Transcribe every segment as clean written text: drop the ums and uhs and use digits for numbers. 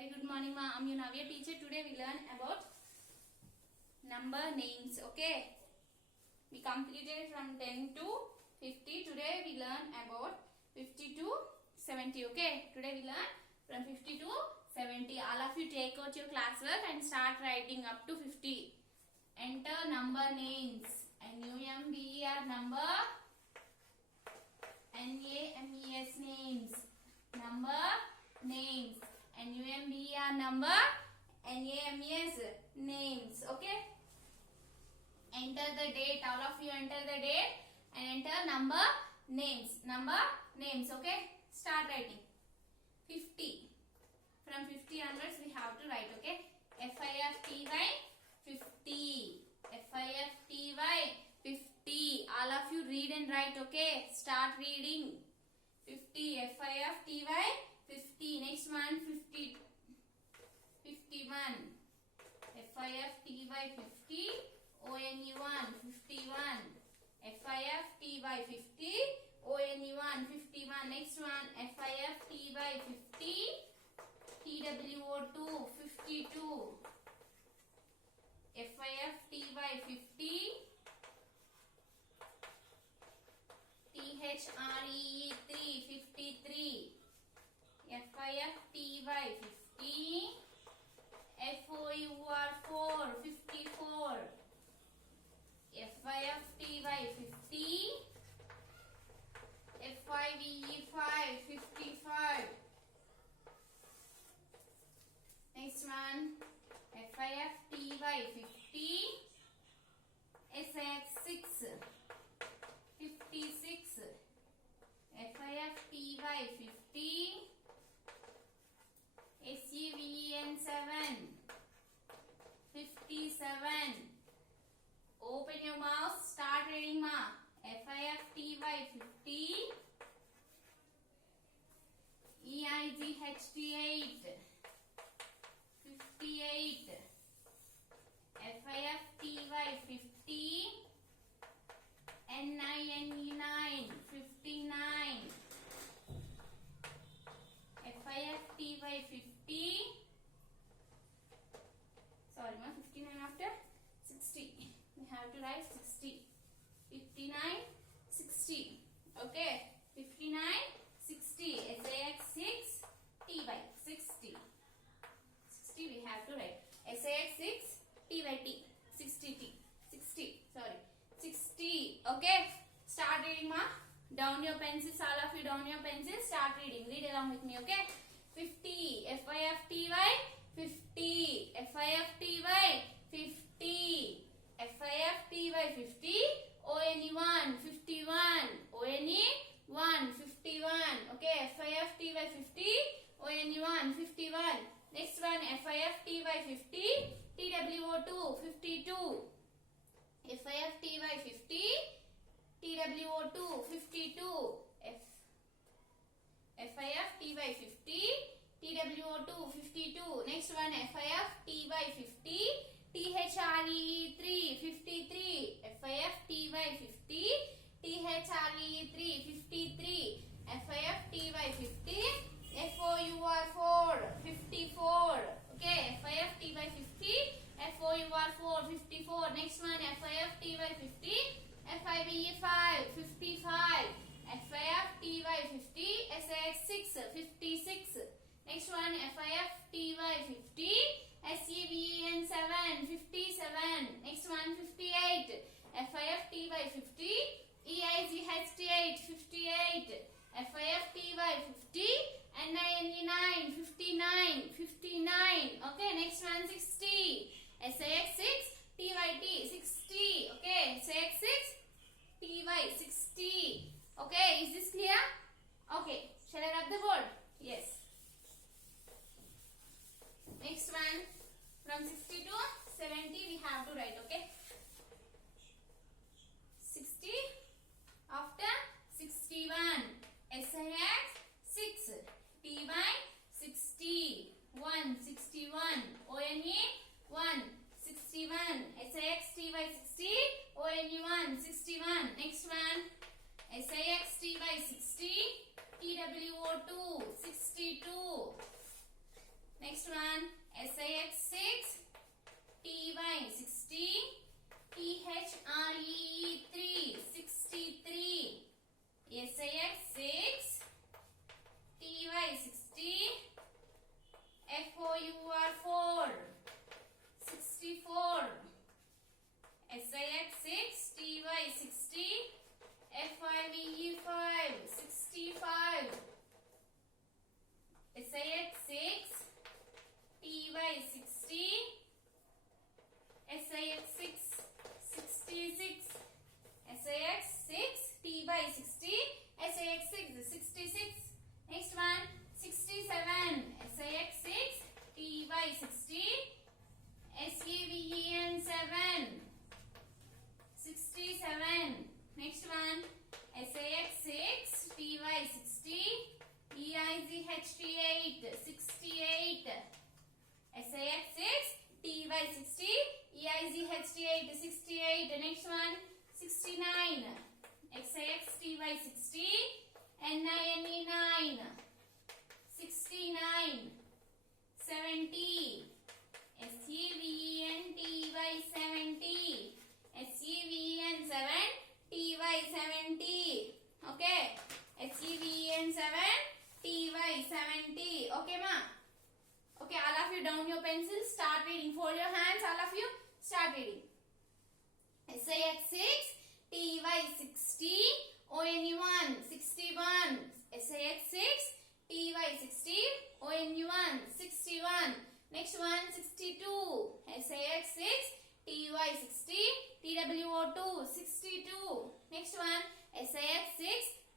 Very good morning, ma. I'm your Navya teacher. Today we learn about number names. Okay. We completed from 10 to 50. Today we learn about 50 to 70. Okay. Today we learn from 50 to 70. All of you take out your classwork and start writing up to 50. Enter number names. NUMBER number. NAMES names. Number names. NUMBER number. NAMES names. Okay. Enter the date. All of you enter the date and enter number names. Number names. Okay. Start writing. 50. From 50 onwards we have to write. Okay. FIFTY 50. FIFTY 50. All of you read and write. Okay. Start reading. 50. FIFTY 50. Next one 50. 51. FIFTY 50. ONE1 51. FIFTY 50. ONE1 51. Next one FIFTY 50. TWO2 52. FIFTY 50. THREE 53. FIFTY 50. FOUR 54. FIFTY 50. FIVE 55. Next one FIFTY 50. SX 56. FIFTY 50. SEVEN 7 57. Open your mouth, start reading, ma. FIFTY 50. EIGHT 8 58. FIFTY 50. NINE 9 59. FIFTY 50. Sorry, ma. 59 after 60. We have to write 60. 59 60. Okay. 59 60. SAX 6 TY 60. 60 we have to write. SAX 6 TYT 60 T 60. Sorry. 60. Okay. Start reading, ma. Down your pencils. All of you down your pencils. Start reading. Read along with me. Okay. 50. FIFTY 50. FIFTY 50. FIFTY 50. ONE1 51. ONE1 51. Okay. FIFTY 50. ONE1 51. Next one FIFTY 50. TWO2 52. FIFTY 50. TWO2 52. FIFTY 50. TWO2 52. Next one FIFTY 50. THREE 3 53. FIFTY 50. THREE 53. FIFTY 50. FOUR 54. Okay. FIFTY 50. FOUR 54. Next one FIFTY 50. FIVE 55. FIFTY 50. SX 6 56. Next one FIFTY 50. SEVEN 7 57. Next one 58. FIFTY 50. EIGHT 8 58. FIFTY 50. NINE 9 59 59. Okay. Next one 60. SAX 6 TYT 60. Okay. SAX 6 TY 60. Okay. Is this clear? Okay. Shall I rub the board? Yes. Next one from 60 to 70 we have to write. Okay. 60 after 61. SIX 6 TY 60. 1 61. ONE 1 60. FOUR 4 64. SIX 6 TY 60. FIVE 5 65. SIX 6 TY 60. SIX 6 66. SIX 6 TY 60. SIX 6 66. Next one 67. SIX 6 TY 60. SEVEN 7 67. Next one SIX 6 TY 60. EIZHT 8 68. SIX 6 TY 60. EIZHT 8 68. Next one 69. XIX TY 60. NINE 9 69. 70. SEVEN TY 70. SEVEN 7 TY 70. Okay. SEVEN 7 TY 70. Okay, ma? Okay, all of you down your pencils. Start reading. Fold your hands, all of you. Start reading. SIX 6 TY 60. ONE 1 61. SIX 6 TY 60. ONE 1 61. Next one 62. SIX 6 TY 60. TWO 2 62. Next one SIX 6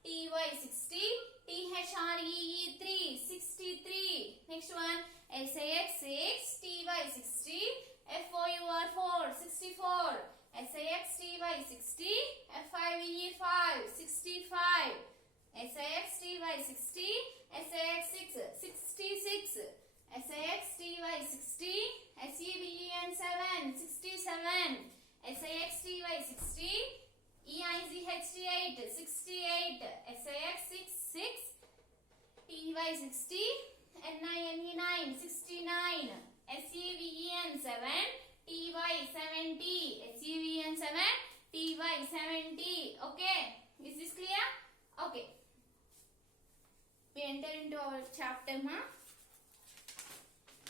TY 60. THREE 3 63. Next one SIX 6 TY 60. FOUR 4 64. SIX TY 60. FIVE 5 65. SIX TY 60. SIX 6 66. SIX TY 60. SEVEN 7 67. SIX TY 60. EIZHT 8 68. SIX 6 6. TY 60. NINE 9 69. SEVEN 7 TY 70. SEVEN 7 TY 70. Okay, is this clear? Okay, we enter into our chapter, huh?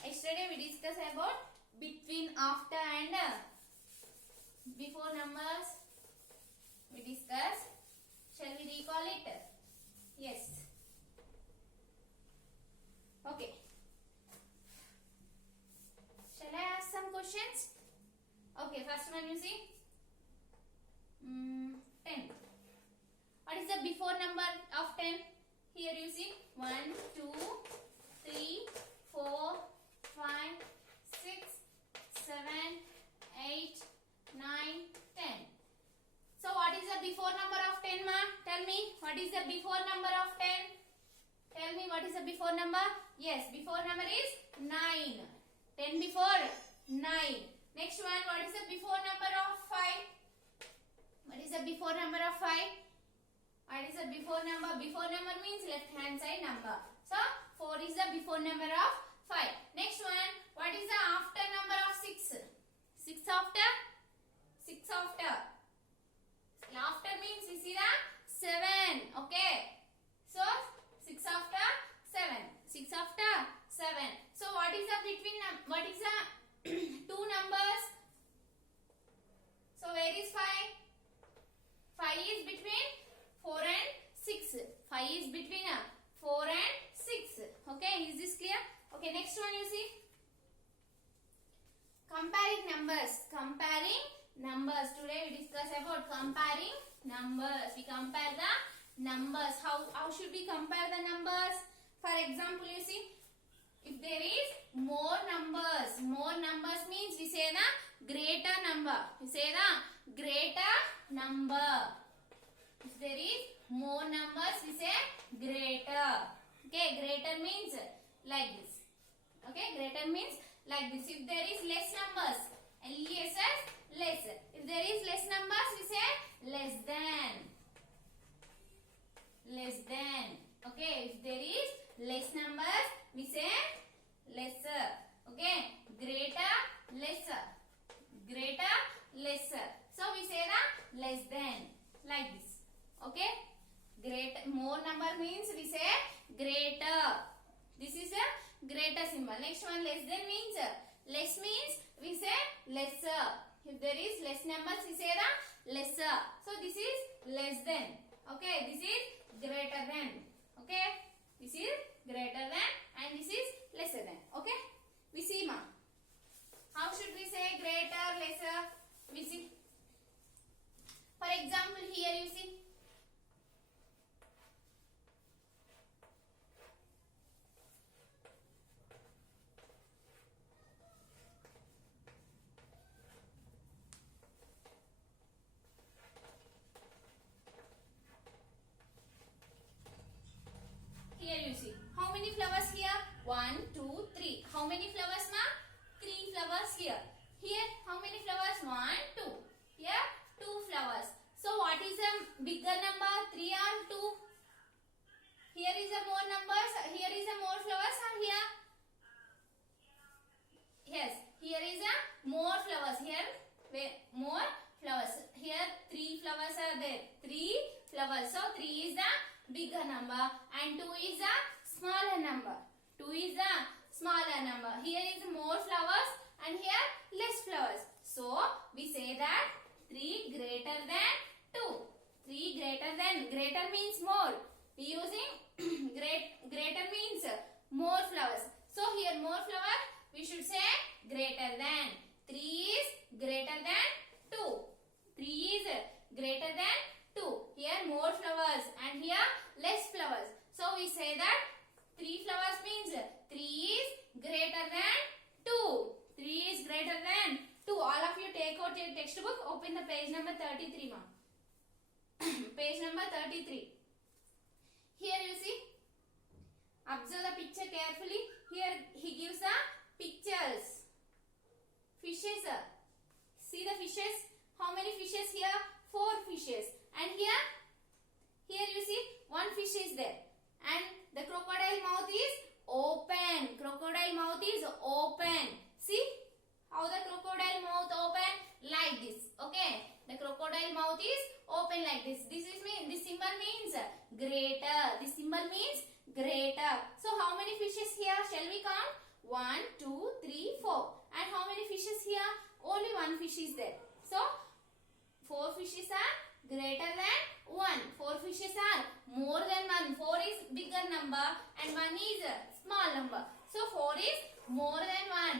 Yesterday we discussed about between, after and before numbers. We discussed. Shall we recall it? Yes. Okay. Shall I ask some questions? Okay, first one you see. 10. What is the before number of 10? Here you see 1, 2, 3, 4, 5, 6, 7, 8, 9, 10. So what is the before number of 10, ma? Tell me, what is the before number of 10? Tell me what is the before number? Yes, before number is 9. 10 before 9. Next one, what is the before number of 5? What is the before number of 5? What is the before number? Before number means left hand side number. So 4 is the before number of 5. Next one, what is the after number of 6? 6 after? 6 after. After means you see the 7. Okay. So 6 after 7. 6 after 7. So what is the between? What is the two numbers? So where is 5? 5 is between 4 and 6. 5 is between 4 and 6. Okay, is this clear? Okay, next one you see. Comparing numbers. Comparing numbers. Today we discuss about comparing numbers. We compare the numbers. How should we compare the numbers? For example, you see, if there is more numbers means we say the greater number. We say the greater number. If there is more numbers, we say greater. Okay, greater means like this. Okay, greater means like this. If there is less numbers, LESS, less. If there is less numbers, we say less than. Less than. Okay, if there is less numbers, we say lesser. Okay, greater, lesser. Greater, lesser. So we say the less than, like this. Okay, greater, more number means we say greater. This is a greater symbol. symbol. Next one, less than means less means we say lesser. If there is less numbers, we say the lesser. So this is less than. Okay, this is greater than. Okay, this is greater than and this is lesser than. Okay, we see ma. How should we say greater, lesser? We see. For example, here you see. Here you see. How many flowers here? 1, 2, 3. How many flowers, ma? 3 flowers here. Here, how many flowers? 1, 2. Here, 2 flowers. So, what is a bigger number? 3 or 2? Here is a more numbers. Here is a more flowers or here? Yes, here is a more flowers. Here, more flowers. Here, 3 flowers are there. 3 flowers. So, 3 is the bigger number and 2 is a smaller number. 2 is a smaller number. Here is more flowers and here less flowers. So we say that 3 greater than 2. 3 greater than. Greater means more. We using greater means more flowers. So here more flower we should say greater than. 3 is greater than 2. 3 is greater than 2. Here more flowers and here less flowers. So we say that 3 flowers means 3 is greater than 2. 3 is greater than 2. All of you take out your textbook. Open the page number 33, ma. Page number 33. Here you see. Observe the picture carefully. Here he gives the pictures. Fishes. See the fishes. How many fishes here? 4 fishes. And here you see 1 fish is there. And the crocodile mouth is open. Crocodile mouth is open. See how the crocodile mouth open? Like this. Okay. The crocodile mouth is open like this. This symbol means greater. This symbol means greater. So how many fishes here? Shall we count? 1, 2, 3, 4. And how many fishes here? Only 1 fish is there. So 4 fishes are greater than 1. 4 fishes are more than 1. 4 is bigger number and 1 is a small number. So 4 is more than 1.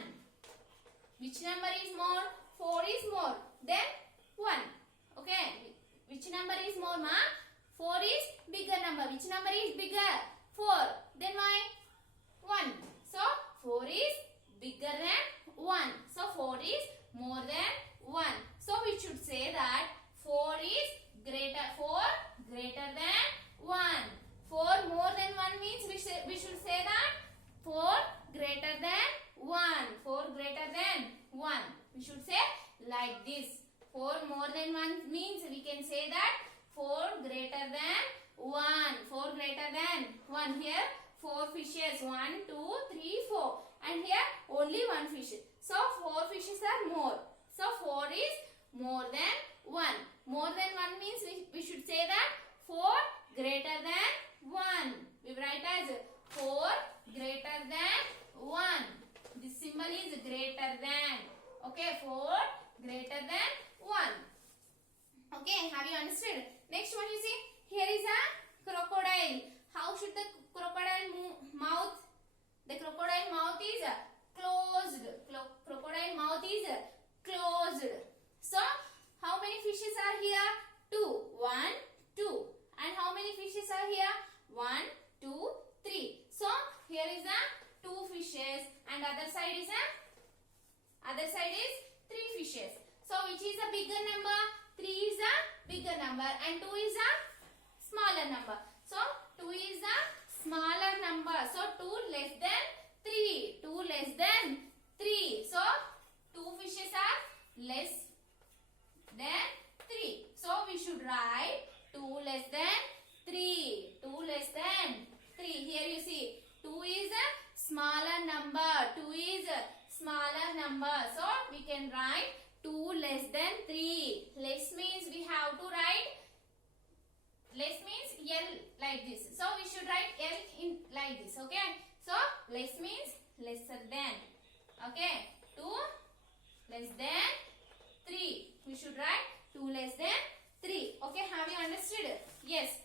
Which number is more? 4 is more than 1. Okay. Which number is more, ma? 4 is bigger number. Which number is bigger? 4. Then why? 1. So 4 is bigger than 1. So 4 is more than 1. So we should say that 4 is greater than 1. 4 more than 1 means we should say that 4 greater than 1. 4 greater than 1. We should say like this. 4 more than 1 means we can say that 4 greater than 1. 4 greater than 1. Here 4 fishes. 1, 2, 3, 4. And here only 1 fish. So 4 fishes are more. So 4 is more than 1. More than 1 means we should say that 4 greater than 1. We write as 4 greater than 1. This symbol is greater than. Okay, 4 greater than 1. Okay, have you understood? Next one you see. Here is a crocodile. How should the crocodile mouth? The crocodile mouth is closed. Crocodile mouth is closed. So, how many fishes are here? 2. 1, 2. And how many fishes are here? 1, 2, 3. So, here is a 2 fishes and other side is 3 fishes. So, which is a bigger number? 3 is a bigger number and 2 is a smaller number. So, 2 is a smaller number. So, 2 less than 3. 2 less than 3. So, 2 fishes are less than 3. So, we should write 2 less than 3. 2 less than 3. Here you see 2 is a smaller number. 2 is a smaller number. So, we can write 2 less than 3. Less means we have to write, less means L like this. So, we should write L in like this. Okay. So, less means lesser than. Okay, 2 less than 3. We should write 2 less than 3. Okay, have you understood? Yes.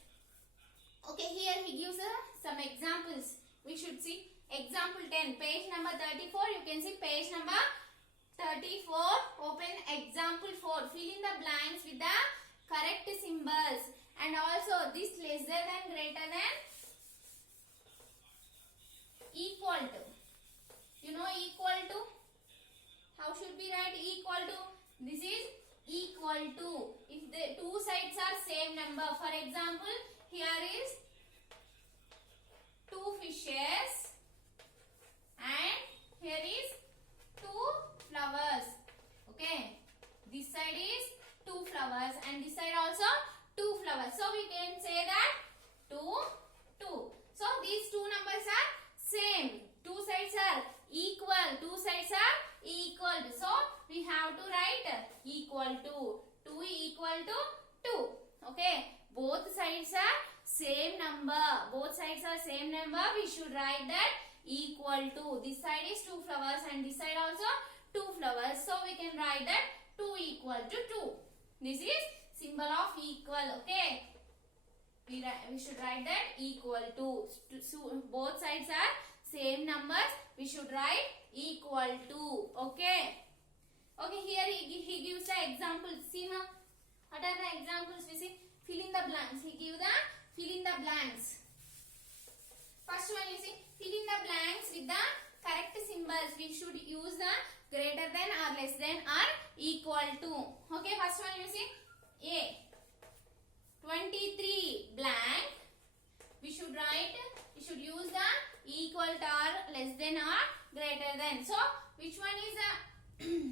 Okay, here he gives some examples. We should see example 10, page number 34. You can see page number 34. Open example 4. Fill in the blanks with the correct symbols. And also this lesser than, greater than, equal to. You know equal to? How should we write equal to? This is equal to. If the two sides are same number. For example, here is 2 fishes and here is 2 flowers. Okay. This side is 2 flowers and this side also 2 flowers. So we can say that 2, 2. So these two numbers are same. Two sides are equal. Two sides are equal. So we have to write equal to. 2 equal to 2. Okay. Both sides are same number. Both sides are same number. We should write that equal to. This side is 2 flowers and this side also 2 flowers. So we can write that 2 equal to 2. This is symbol of equal. Okay. We should write that equal to. So both sides are same numbers. We should write equal to. Okay. Okay. Here he gives the examples. See now. What are the examples? We see. Fill in the blanks. He gives the fill in the blanks. First one you see. Fill in the blanks with the correct symbols. We should use the greater than or less than or equal to. Okay. First one you see. A. 23 blank. We should write. We should use the equal to or less than or greater than. So which one is a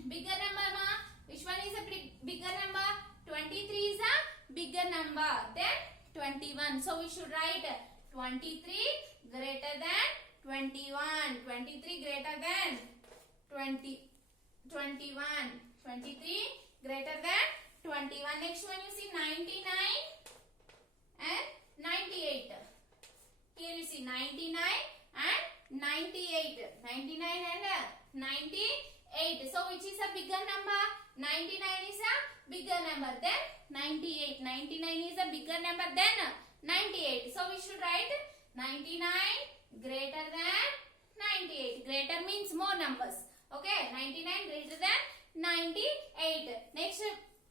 bigger number ma? Which one is a bigger number? 23 is a bigger number than 21. So we should write 23 greater than 21. 23 greater than 21. 23 greater than 21. Next one you see 99 and 98. Here you see 99 and 98. 99 and 98. So which is a bigger number? 99 is a bigger number than 98. 99 is a bigger number than 98. So we should write 99 greater than 98. Greater means more numbers. Okay. 99 greater than 98. Next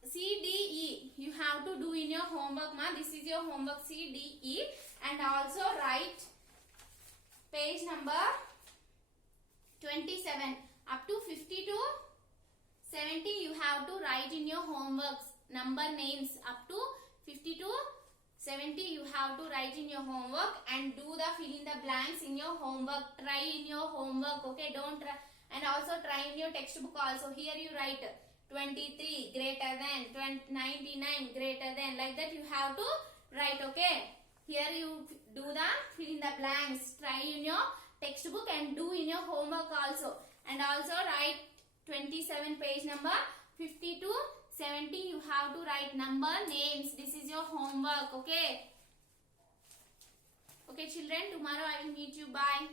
C, D, E. You have to do in your homework ma. This is your homework C, D, E. And also write page number 27 up to 50 to 70. You have to write in your homeworks number names up to 50 to 70. You have to write in your homework and do the fill in the blanks in your homework. Try in your homework. Okay. Don't try. And also try in your textbook also. Here you write 23 greater than 99 greater than. Like that you have to write. Okay. Here you do the fill in the blanks. Try in your textbook and do in your homework also. And also write 27 page number 50 to 70. You have to write number names. This is your homework. Okay. Okay children. Tomorrow I will meet you. Bye.